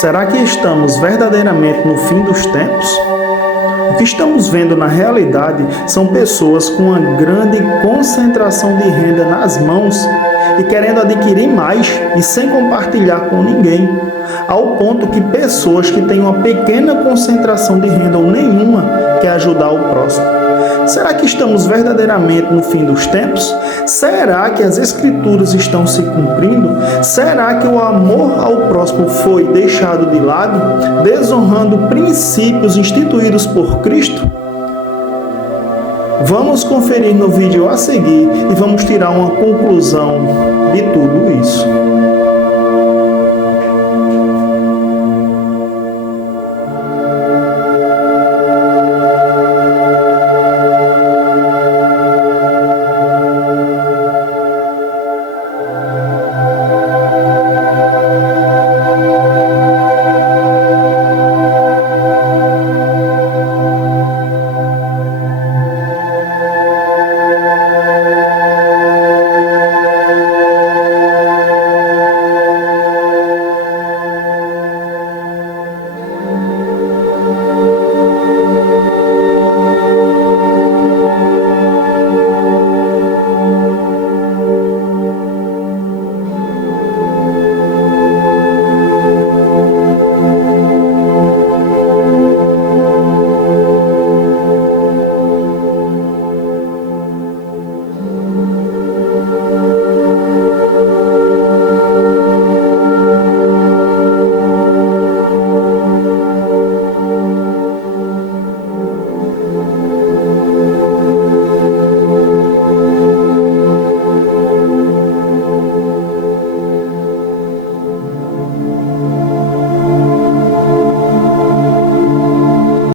Será que estamos verdadeiramente no fim dos tempos? O que estamos vendo na realidade são pessoas com uma grande concentração de renda nas mãos e querendo adquirir mais e sem compartilhar com ninguém, ao ponto que pessoas que têm uma pequena concentração de renda ou nenhuma quer ajudar o próximo. Será que estamos verdadeiramente no fim dos tempos? Será que as Escrituras estão se cumprindo? Será que o amor ao próximo foi deixado de lado, desonrando princípios instituídos por Cristo? Vamos conferir no vídeo a seguir e vamos tirar uma conclusão de tudo isso.